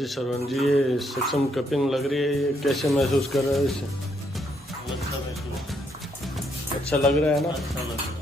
जी सरवन जी, ये सक्षम कपिंग लग रही है, ये कैसे महसूस कर रहे हो इसे? अच्छा महसूस, अच्छा लग रहा है ना? अच्छा लग रहा है।